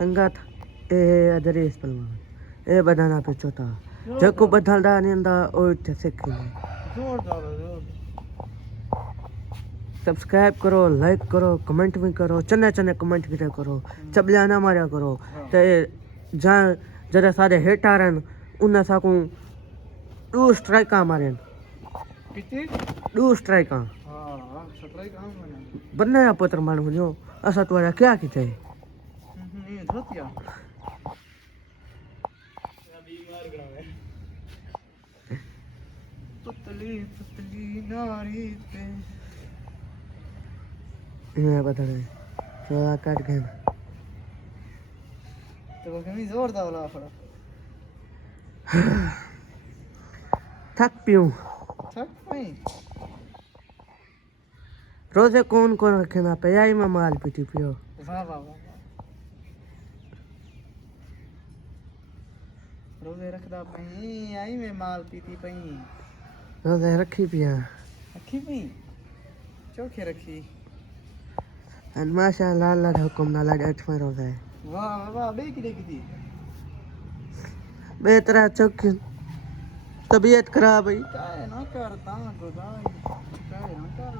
संगत ए अदरीस पलवान ए बदाना पे चोता जको बदलदा निंदा ओ इथे सिखले जोरदार जोर सब्सक्राइब करो लाइक करो कमेंट भी करो चने चने कमेंट भी करो चबलिया ना मारिया करो ते जा जरा सारे हेटा रहन उन्ना साकू 2 स्ट्राइक मारे कितनी 2 स्ट्राइक हाँ स्ट्राइक काम करना बनना या पत्र मान हो असा तुम्हारा क्या कीते ये धोतिया पुतली पुतली नारी पे मैं बता रहे चोला काट गए तो वो कमी जोरदार वाला फड़ा थक पियूं थक नहीं रोजे कौन कौन रखे पे आई मैं माल पीती पियो वाह वाह वाह रोजे रखदा पई आई में माल पीती पई रोजे रखी पिया रखी पई चोखे रखी अन माशाअल्लाह अल्लाह दा हुक्म नाल 8वां रोजा है वाह वाह बे की बेतरा चौक तबीयत खराब है काय ना करता खुदा काय ना कर